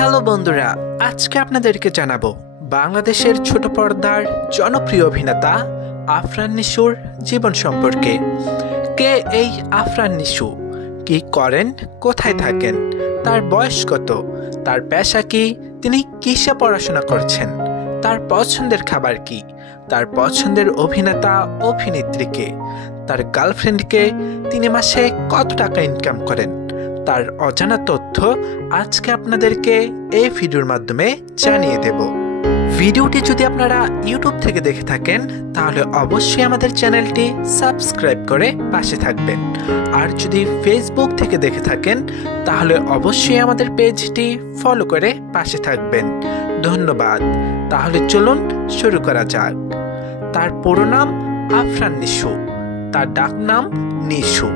Hello বন্ধুরা, আজকে আপনাদেরকে জানাবো বাংলাদেশের ছোট পর্দার জনপ্রিয় অভিনেতা আফরান নিশোর জীবন সম্পর্কে। কে এই আফরান নিশো, কি করেন, কোথায় থাকেন, তার বয়স কত, তার পেশা কি, তিনি কিসে পড়াশোনা করছেন, তার পছন্দের খাবার কি, তার পছন্দের অভিনেতা অভিনেত্রীকে, তার গার্লফ্রেন্ডকে, তিনি মাসে কত টাকা ইনকাম করেন, তার অজানা তথ্য আজকে আপনাদেরকে এই ভিডিওর মাধ্যমে জানিয়ে দেব। ভিডিওটি যদি আপনারা ইউটিউব থেকে দেখে থাকেন তাহলে অবশ্যই আমাদের চ্যানেলটি সাবস্ক্রাইব করে পাশে থাকবেন, আর যদি ফেসবুক থেকে দেখে থাকেন তাহলে অবশ্যই আমাদের পেজটি ফলো করে পাশে থাকবেন। ধন্যবাদ। তাহলে চলুন শুরু করা যাক। তার পুরো নাম আফরান নিশো, তার ডাক নাম নিশো।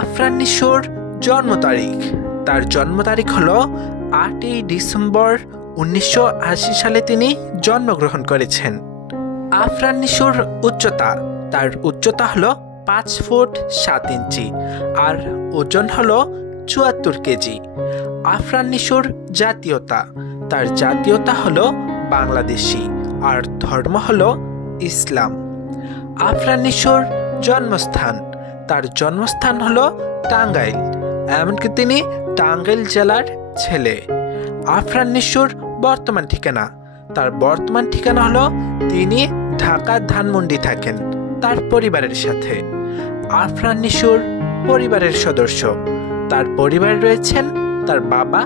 আফরান নিশোর জন্ম তারিখ, তার জন্ম তারিখ হলো 8ই ডিসেম্বর 1980 সালে তিনি জন্মগ্রহণ করেছেন। আফরান নিশোর উচ্চতা, তার উচ্চতা হলো 5 ফুট 7 ইঞ্চি আর ওজন হলো 74 কেজি। আফরান নিশোর জাতীয়তা, তার জাতীয়তা হলো বাংলাদেশি আর ধর্ম হলো ইসলাম। আফরান নিশোর জন্মস্থান, তার জন্মস্থান হলো টাঙ্গাইল, এমনকি তিনি টাঙ্গাইল জেলার ছেলে। আফরান নিশোর বর্তমান ঠিকানা, তার বর্তমান ঠিকানা হলো তিনি ঢাকার ধানমন্ডি থাকেন তার পরিবারের সাথে। আফরান নিশোর পরিবারের সদস্য, তার পরিবারে রয়েছেন তার বাবা,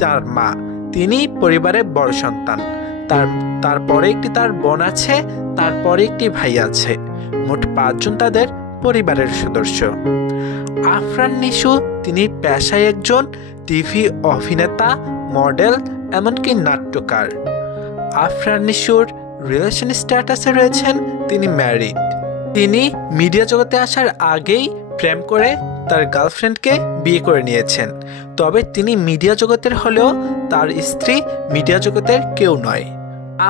তার মা, তিনি পরিবারের বড় সন্তান, তারপরে একটি তার বোন আছে, তারপরে একটি ভাই আছে, মোট 5 জন তাদের পরিবারের সদস্য। আফরান নিশো তিনি পেশায় একজন টিভি অভিনেতা, মডেল, এমনকি নাট্যকার। আফরান নিশোর রিলেশন স্ট্যাটাসে রয়েছেন তিনি ম্যারিড। তিনি মিডিয়া জগতে আসার আগেই প্রেম করে তার গার্লফ্রেন্ডকে বিয়ে করে নিয়েছেন, তবে তিনি মিডিয়া জগতের হলেও তার স্ত্রী মিডিয়া জগতের কেউ নয়।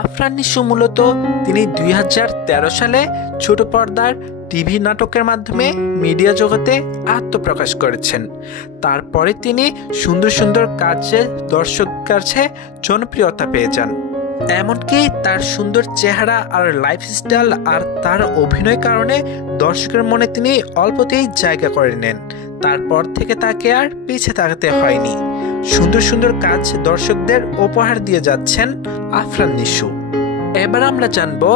আফরান নিশো মূলত তিনি 2013 সালে ছোট পর্দার টিভি নাটকের মাধ্যমে মিডিয়া জগতে আত্মপ্রকাশ করেছেন। তারপরে তিনি সুন্দর সুন্দর কাজে দর্শকের কাছে জনপ্রিয়তা পেয়ে যান, এমনকি তার সুন্দর চেহারা আর লাইফস্টাইল আর তার অভিনয় কারণে দর্শকের মনে তিনি অল্পতেই জায়গা করে নেন। তারপর থেকে তাকে আর পিছে তাকাতে হয়নি, সুন্দর সুন্দর কাজ দর্শকদের উপহার দিয়ে যাচ্ছেন আফরান নিশো। এবার আমরা জানবো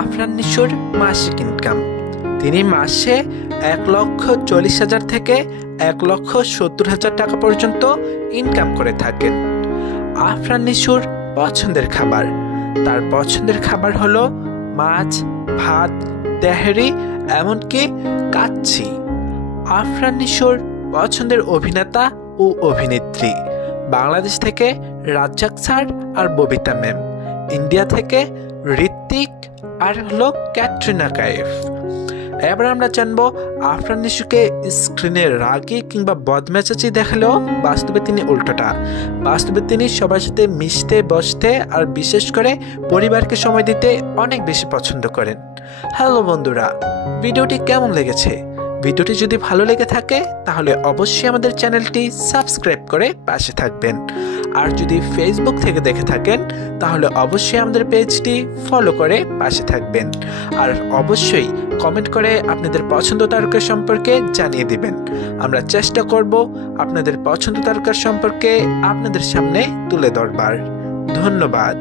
আফরান নিশোর মাসিক ইনকাম। তিনি মাসে 1,40,000 থেকে 1,70,000 টাকা পর্যন্ত ইনকাম করে থাকেন। আফরান নিশোর পছন্দের খাবার, তার পছন্দের খাবার হলো মাছ, ভাত, তেহারি, এমনকি কাচ্চি। আফরান নিশোর পছন্দের অভিনেতা ও অভিনেত্রী, বাংলাদেশ থেকে রাজ্জাক স্যার আর ববিতা ম্যাম, ইন্ডিয়া থেকে ঋত্বিক আর হলো ক্যাটরিনা কাইফ। এবার আমরা জানবো আফরান নিশোকে স্ক্রিনে রাগী কিংবা বদমেজাজি দেখালেও বাস্তবে তিনি উল্টোটা। বাস্তবে তিনি সবার সাথে মিশতে, বসতে আর বিশেষ করে পরিবারকে সময় দিতে অনেক বেশি পছন্দ করেন। হ্যালো বন্ধুরা, ভিডিওটি কেমন লেগেছে? ভিডিওটি যদি ভালো লেগে থাকে তাহলে অবশ্যই আমাদের চ্যানেলটি সাবস্ক্রাইব করে পাশে থাকবেন, আর যদি ফেসবুক থেকে দেখে থাকেন তাহলে অবশ্যই আমাদের পেজটি ফলো করে পাশে থাকবেন, আর অবশ্যই কমেন্ট করে আপনাদের পছন্দ তারকা সম্পর্কে জানিয়ে দিবেন। আমরা চেষ্টা করব আপনাদের পছন্দ তারকা সম্পর্কে আপনাদের সামনে তুলে ধরবার। ধন্যবাদ।